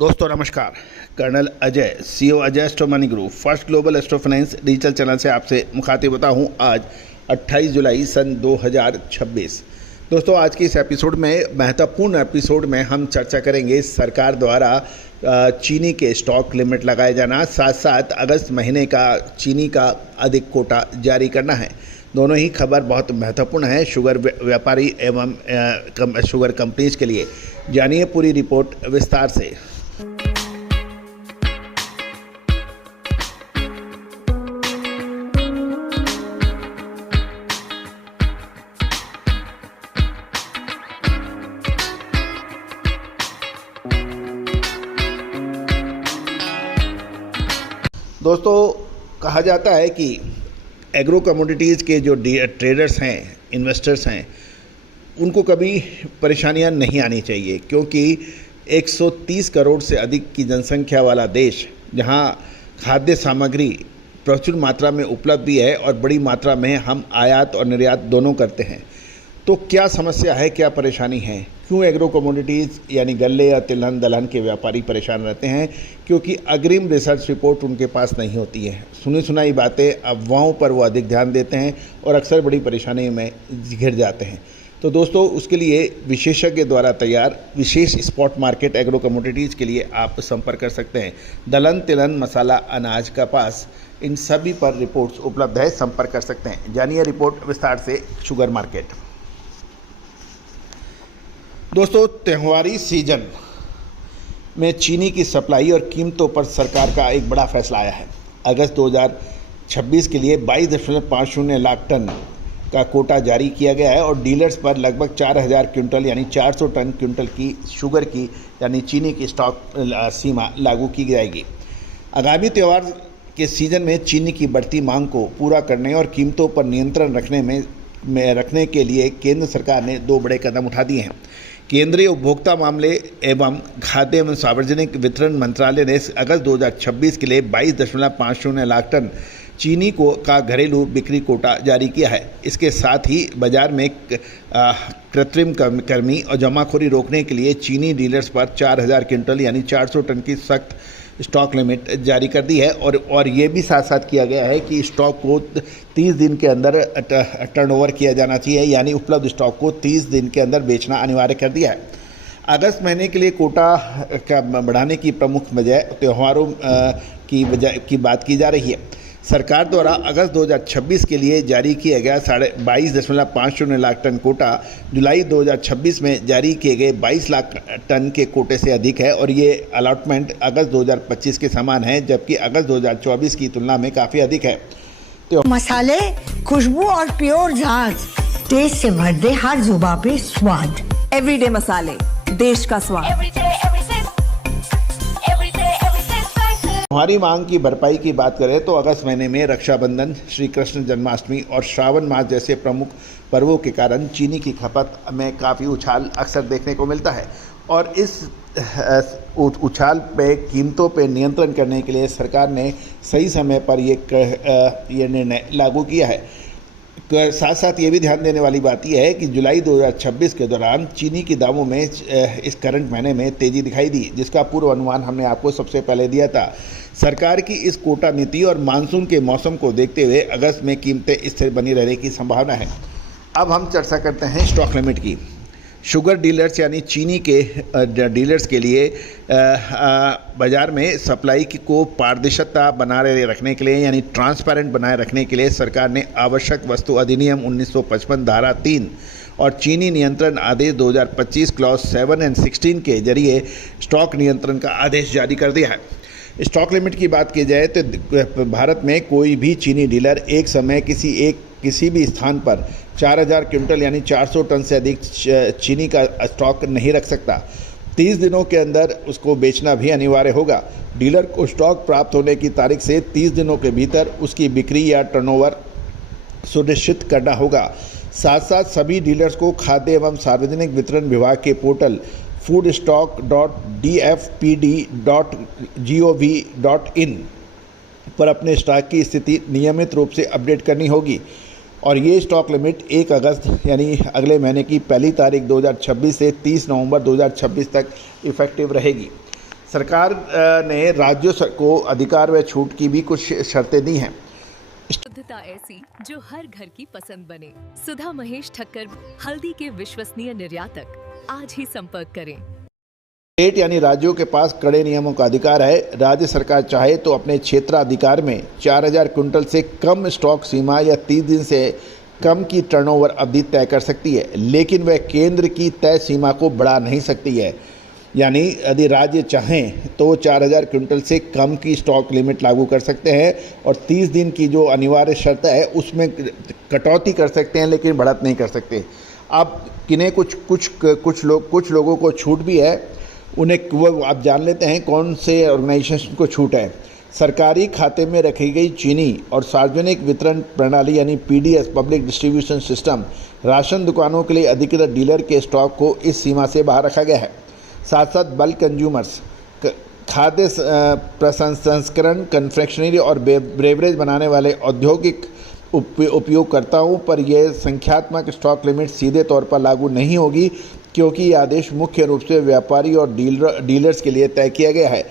दोस्तों नमस्कार। Colonel Ajay, CEO Ajay astro money group, first global astro finance digital channel से आपसे मुखातिब होता हूं। आज 28 जुलाई सन 2026। दोस्तों आज के इस एपिसोड में, महत्वपूर्ण एपिसोड में हम चर्चा करेंगे सरकार द्वारा चीनी के स्टॉक लिमिट लगाए जाना, साथ साथ अगस्त महीने का चीनी का अधिक कोटा जारी करना है। दोनों ही खबर बहुत महत्वपूर्ण है शुगर व्यापारी एवं शुगर कंपनीज के लिए। जानिए पूरी रिपोर्ट विस्तार से। दोस्तों कहा जाता है कि एग्रो कमोडिटीज़ के जो ट्रेडर्स हैं, इन्वेस्टर्स हैं, उनको कभी परेशानियां नहीं आनी चाहिए, क्योंकि 130 करोड़ से अधिक की जनसंख्या वाला देश, जहां खाद्य सामग्री प्रचुर मात्रा में उपलब्ध भी है और बड़ी मात्रा में हम आयात और निर्यात दोनों करते हैं, तो क्या समस्या है, क्या परेशानी है? क्यों एग्रो कमोडिटीज़ यानी गल्ले या तिलहन दलहन के व्यापारी परेशान रहते हैं? क्योंकि अग्रिम रिसर्च रिपोर्ट उनके पास नहीं होती है। सुनी सुनाई बातें, अफवाहों पर वो अधिक ध्यान देते हैं और अक्सर बड़ी परेशानी में घिर जाते हैं। तो दोस्तों उसके लिए विशेषज्ञ द्वारा तैयार विशेष स्पॉट मार्केट एग्रो कमोडिटीज़ के लिए आप संपर्क कर सकते हैं। दलहन, तिलहन, मसाला, अनाज, कपास, इन सभी पर रिपोर्ट्स उपलब्ध है, संपर्क कर सकते हैं। जानिए रिपोर्ट विस्तार से। Sugar market. दोस्तों त्योहारी सीजन में चीनी की सप्लाई और कीमतों पर सरकार का एक बड़ा फैसला आया है। अगस्त 2026 के लिए 22.50 लाख टन का कोटा जारी किया गया है और डीलर्स पर लगभग 4000 क्विंटल यानी 400 टन क्विंटल की शुगर की यानी चीनी की स्टॉक सीमा लागू की जाएगी। आगामी त्यौहार के सीजन में चीनी की बढ़ती मांग को पूरा करने और कीमतों पर नियंत्रण रखने के लिए केंद्र सरकार ने दो बड़े कदम उठा दिए हैं। केंद्रीय उपभोक्ता मामले एवं खाद्य एवं सार्वजनिक वितरण मंत्रालय ने अगस्त 2026 के लिए 22.50 लाख टन चीनी का घरेलू बिक्री कोटा जारी किया है। इसके साथ ही बाजार में कृत्रिम कमी और जमाखोरी रोकने के लिए चीनी डीलर्स पर 4000 क्विंटल यानी 400 टन की सख्त स्टॉक लिमिट जारी कर दी है और ये भी साथ साथ किया गया है कि स्टॉक को 30 दिन के अंदर टर्नओवर किया जाना चाहिए, यानी उपलब्ध स्टॉक को 30 दिन के अंदर बेचना अनिवार्य कर दिया है। अगस्त महीने के लिए कोटा का बढ़ाने की प्रमुख वजह त्योहारों की बात की जा रही है। सरकार द्वारा अगस्त 2026 के लिए जारी किया गया 22.50 लाख टन कोटा जुलाई 2026 में जारी किए गए 22 लाख टन के कोटे से अधिक है और ये अलॉटमेंट अगस्त 2025 के समान है, जबकि अगस्त 2024 की तुलना में काफ़ी अधिक है। तो मसाले, खुशबू और प्योर झांझ, टेस्ट से भर दे हर जुबां पे स्वाद। एवरीडे मसाले, देश का स्वाद। हमारी मांग की भरपाई की बात करें तो अगस्त महीने में रक्षाबंधन, श्री कृष्ण जन्माष्टमी और श्रावण मास जैसे प्रमुख पर्वों के कारण चीनी की खपत में काफ़ी उछाल अक्सर देखने को मिलता है और इस उछाल पे कीमतों पे नियंत्रण करने के लिए सरकार ने सही समय पर ये निर्णय लागू किया है। साथ साथ ये भी ध्यान देने वाली बात यह है कि जुलाई 2026 के दौरान चीनी के दामों में इस करंट महीने में तेज़ी दिखाई दी, जिसका पूर्व अनुमान हमने आपको सबसे पहले दिया था। सरकार की इस कोटा नीति और मानसून के मौसम को देखते हुए अगस्त में कीमतें स्थिर बनी रहने की संभावना है। अब हम चर्चा करते हैं स्टॉक लिमिट की। शुगर डीलर्स यानी चीनी के डीलर्स के लिए बाज़ार में सप्लाई को पारदर्शिता बनाए रखने के लिए यानी ट्रांसपेरेंट बनाए रखने के लिए सरकार ने आवश्यक वस्तु अधिनियम 1955 धारा 3 और चीनी नियंत्रण आदेश 2025 क्लॉज 7 और 16 के जरिए स्टॉक नियंत्रण का आदेश जारी कर दिया है। स्टॉक लिमिट की बात की जाए तो भारत में कोई भी चीनी डीलर एक समय किसी भी स्थान पर 4000 क्विंटल यानी 400 टन से अधिक चीनी का स्टॉक नहीं रख सकता। 30 दिनों के अंदर उसको बेचना भी अनिवार्य होगा। डीलर को स्टॉक प्राप्त होने की तारीख से 30 दिनों के भीतर उसकी बिक्री या टर्नओवर सुनिश्चित करना होगा। साथ साथ सभी डीलर्स को खाद्य एवं सार्वजनिक वितरण विभाग के पोर्टल foodstock.dfpd.gov.in पर अपने स्टॉक की स्थिति नियमित रूप से अपडेट करनी होगी और ये स्टॉक लिमिट 1 अगस्त यानी अगले महीने की पहली तारीख 2026 से 30 नवंबर 2026 तक इफेक्टिव रहेगी। सरकार ने राज्यों को अधिकार व छूट की भी कुछ शर्तें दी हैं। शुद्धता ऐसी जो हर घर की पसंद बने। सुधा महेश ठक्कर, हल्दी के विश्वसनीय निर्यातक। आज ही संपर्क करें। स्टेट यानी राज्यों के पास कड़े नियमों का अधिकार है। राज्य सरकार चाहे तो अपने क्षेत्राधिकार में 4000 क्विंटल से कम स्टॉक सीमा या 30 दिन से कम की टर्नओवर अवधि तय कर सकती है, लेकिन वह केंद्र की तय सीमा को बढ़ा नहीं सकती है। यानी यदि राज्य चाहें तो 4000 क्विंटल से कम की स्टॉक लिमिट लागू कर सकते हैं और 30 दिन की जो अनिवार्य शर्त है उसमें कटौती कर सकते हैं, लेकिन बढ़त नहीं कर सकते। अब किन्हें कुछ लोगों को छूट भी है। उन्हें वो आप जान लेते हैं कौन से ऑर्गेनाइजेशन को छूट है। सरकारी खाते में रखी गई चीनी और सार्वजनिक वितरण प्रणाली यानी PDS public distribution system ration दुकानों के लिए अधिकृत डीलर के स्टॉक को इस सीमा से बाहर रखा गया है। साथ साथ बल्क कंज्यूमर्स, खाद्य प्रसंस्करण, कन्फेक्शनरी और ब्रेवरेज बनाने वाले औद्योगिक उपयोगकर्ताओं पर यह संख्यात्मक स्टॉक लिमिट सीधे तौर पर लागू नहीं होगी, क्योंकि यह आदेश मुख्य रूप से व्यापारी और डीलर्स के लिए तय किया गया है।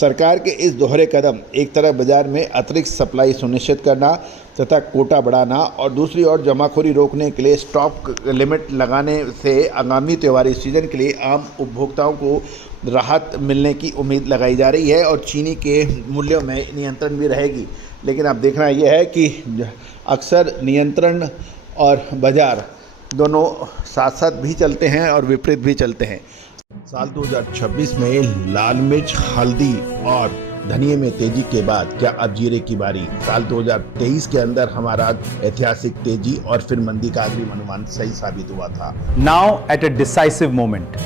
सरकार के इस दोहरे कदम एक तरफ बाजार में अतिरिक्त सप्लाई सुनिश्चित करना तथा कोटा बढ़ाना और दूसरी ओर जमाखोरी रोकने के लिए स्टॉक लिमिट लगाने से आगामी त्योहारी सीजन के लिए आम उपभोक्ताओं को राहत मिलने की उम्मीद लगाई जा रही है और चीनी के मूल्यों में नियंत्रण भी रहेगी। लेकिन अब देखना यह है कि अक्सर नियंत्रण और बाजार दोनों साथ साथ भी चलते हैं और विपरीत भी चलते हैं। साल 2026 में लाल मिर्च, हल्दी और धनिये में तेजी के बाद क्या अब जीरे की बारी? साल 2023 के अंदर हमारा ऐतिहासिक तेजी और फिर मंदी का अग्रिम अनुमान सही साबित हुआ था। Now at a decisive moment,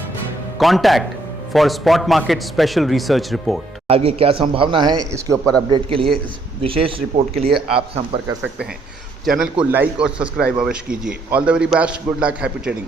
contact for spot market special research report. आगे क्या संभावना है, इसके ऊपर अपडेट के लिए, विशेष रिपोर्ट के लिए आप संपर्क कर सकते हैं। चैनल को लाइक और सब्सक्राइब अवश्य कीजिए। All the very best, good luck, happy trading.